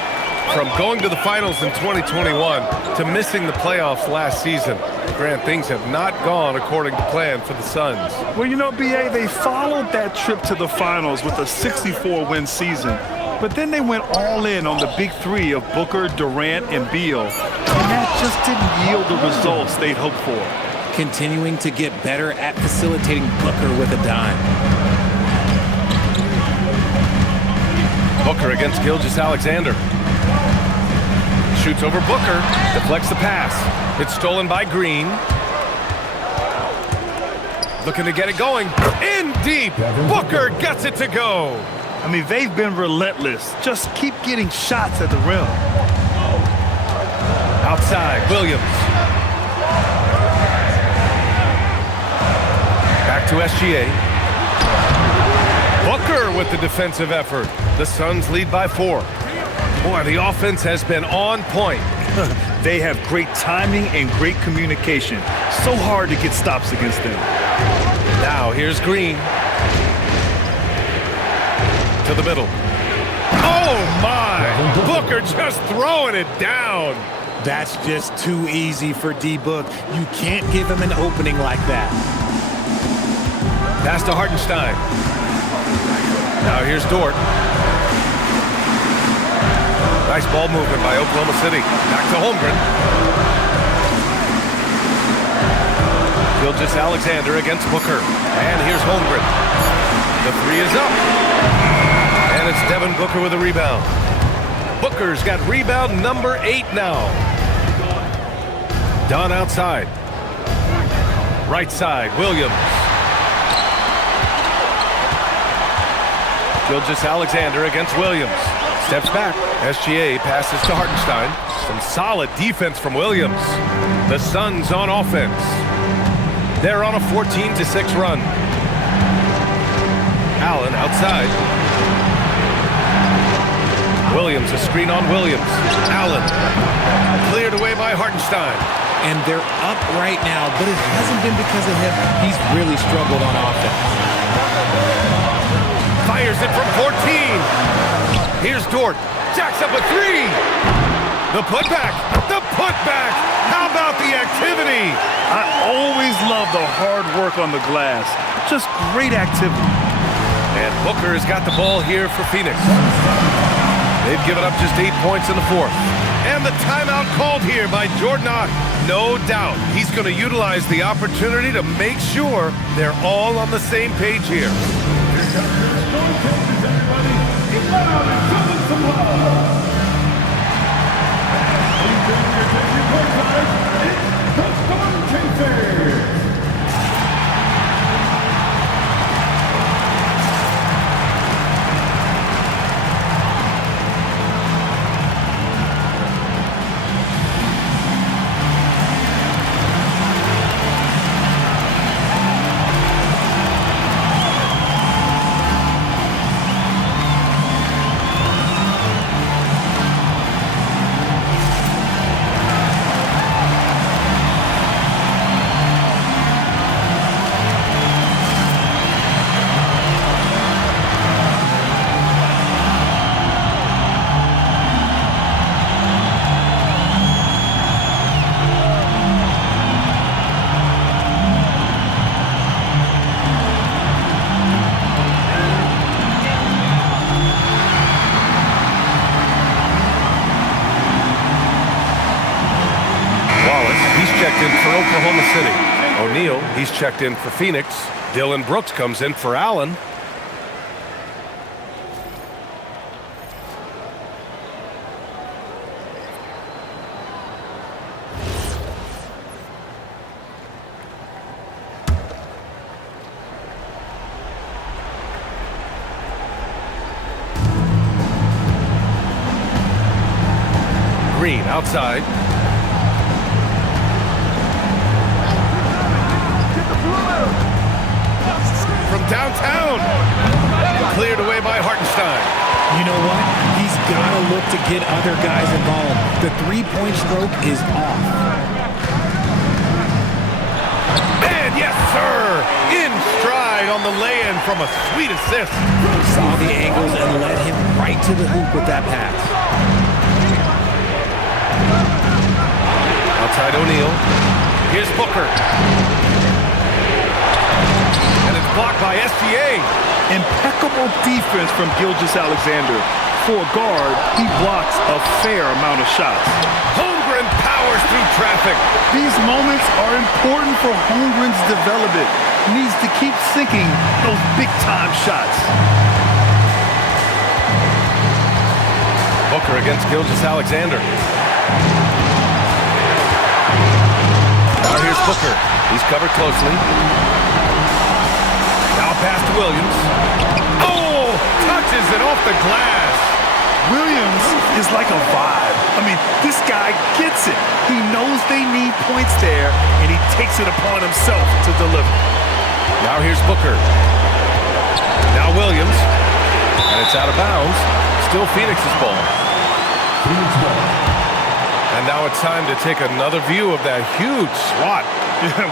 From going to the finals in 2021 to missing the playoffs last season, Grant, things have not gone according to plan for the Suns. Well, you know, B.A., they followed that trip to the finals with a 64-win season. But then they went all in on the big 3 of Booker, Durant, and Beal. And that just didn't yield the results they'd hoped for. Continuing to get better at facilitating Booker with a dime. Booker against Gilgeous-Alexander. Shoots over Booker, deflects the pass. It's stolen by Green. Looking to get it going. In deep. Booker gets it to go. I mean, they've been relentless. Just keep getting shots at the rim. Outside, Williams. Back to SGA. Booker with the defensive effort. The Suns lead by 4. Boy, the offense has been on point. They have great timing and great communication. So hard to get stops against them. Now here's Green. To the middle. Oh my! Booker just throwing it down. That's just too easy for D-Book. You can't give him an opening like that. Pass to Hartenstein. Now here's Dort. Nice ball movement by Oklahoma City. Back to Holmgren. Gilgeous-Alexander against Booker. And here's Holmgren. The 3 is up. And it's Devin Booker with a rebound. Booker's got rebound number 8 now. Dunn outside. Right side, Williams. Gilgeous-Alexander against Williams. Steps back. SGA passes to Hartenstein. Some solid defense from Williams. The Suns on offense. They're on a 14-6 run. Allen outside. Williams, a screen on Williams. Allen, cleared away by Hartenstein. And they're up right now, but it hasn't been because of him. He's really struggled on offense. Fires it from 14. Here's Dort. Jacks up a 3. The putback. The putback. How about the activity? I always love the hard work on the glass. Just great activity. And Booker has got the ball here for Phoenix. They've given up just 8 points in the 4th. And the timeout called here by Jordan Ott. No doubt he's going to utilize the opportunity to make sure they're all on the same page here. Oklahoma City. O'Neal, he's checked in for Phoenix. Dylan Brooks comes in for Allen. Green outside. From downtown. Cleared away by Hartenstein. You know what? He's got to look to get other guys involved. The three-point stroke is off. And yes, sir! In stride on the lay-in from a sweet assist. Saw the angles and led him right to the hoop with that pass. Outside O'Neal. Here's Booker. And it's blocked by SGA. Impeccable defense from Gilgeous-Alexander. For a guard, he blocks a fair amount of shots. Holmgren powers through traffic. These moments are important for Holmgren's development. He needs to keep sinking those big-time shots. Booker against Gilgeous-Alexander. Now here's Booker. He's covered closely. Now pass to Williams. Oh! Touches it off the glass. Williams is like a vibe, a I mean, this guy gets it. He knows they need points there, and he takes it upon himself to deliver. Now here's Booker. Now Williams. And it's out of bounds. Still Phoenix's ball. And now it's time to take another view of that huge swat.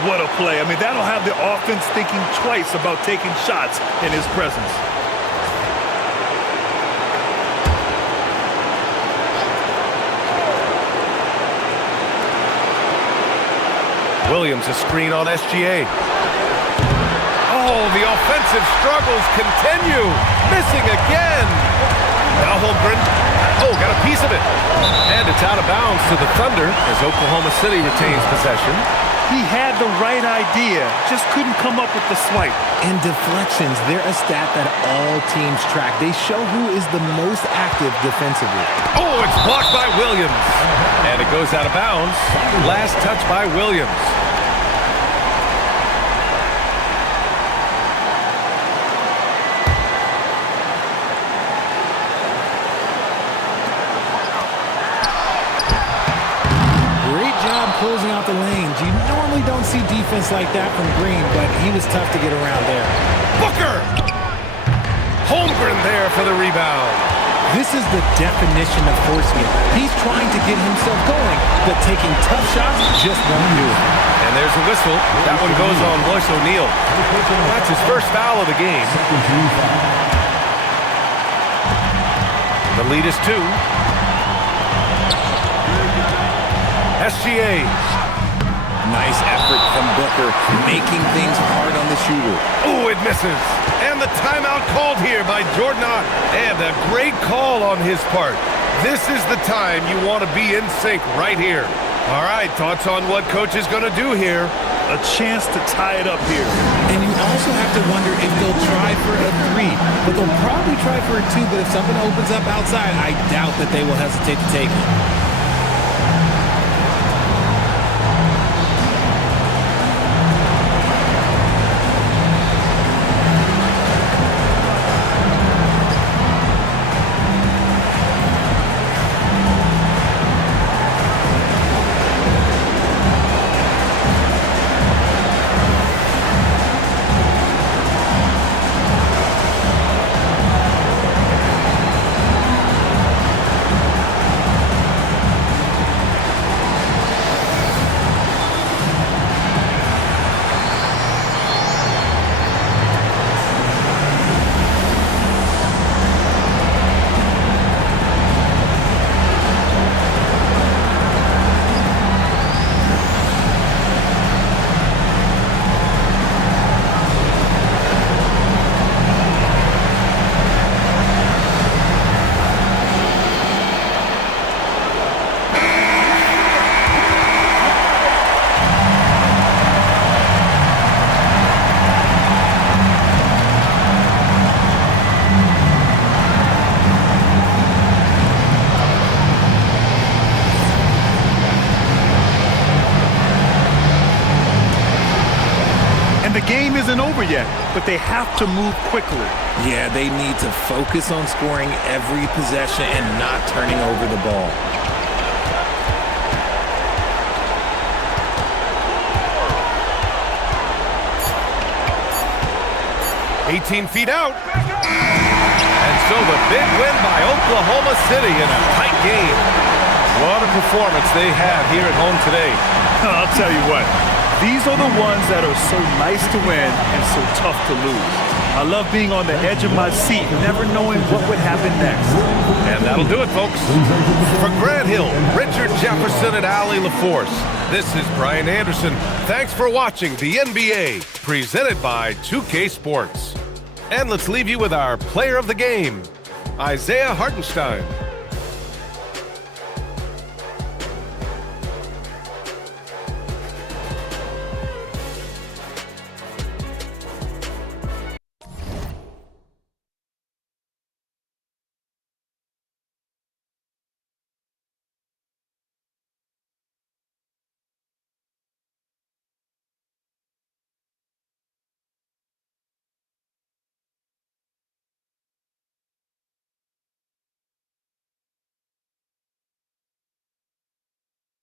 What a play. I mean, that'll have the offense thinking twice about taking shots in his presence. Williams, a screen on SGA. Oh, the offensive struggles continue. Missing again. Now Holmgren. Oh, got a piece of it. And it's out of bounds to the Thunder as Oklahoma City retains possession. He had the right idea, just couldn't come up with the swipe. And deflections, they're a stat that all teams track. They show who is the most active defensively. Oh, it's blocked by Williams. And it goes out of bounds. Last touch by Williams. Closing out the lanes. You normally don't see defense like that from Green, but he was tough to get around there. Booker! Holmgren there for the rebound. This is the definition of forcing it. He's trying to get himself going, but taking tough shots just won't do it. And there's a whistle. That one goes on Royce O'Neal. That's his first foul of the game. The lead is 2. SGA. Nice effort from Booker, making things hard on the shooter. Oh, it misses. And the timeout called here by Jordan Ott. And a great call on his part. This is the time you want to be in sync right here. All right, thoughts on what coach is going to do here? A chance to tie it up here. And you also have to wonder if they'll try for a 3. But they'll probably try for a 2, but if something opens up outside, I doubt that they will hesitate to take it. Isn't over yet, but they have to move quickly. Yeah, they need to focus on scoring every possession and not turning over the ball. "18 feet out." And so the big win by Oklahoma City in a tight game. What a performance they had here at home today. I'll tell you what. These are the ones that are so nice to win and so tough to lose. I love being on the edge of my seat, never knowing what would happen next. And that'll do it, folks. For Grant Hill, Richard Jefferson, and Allie LaForce, this is Brian Anderson. Thanks for watching the NBA, presented by 2K Sports. And let's leave you with our player of the game, Isaiah Hartenstein.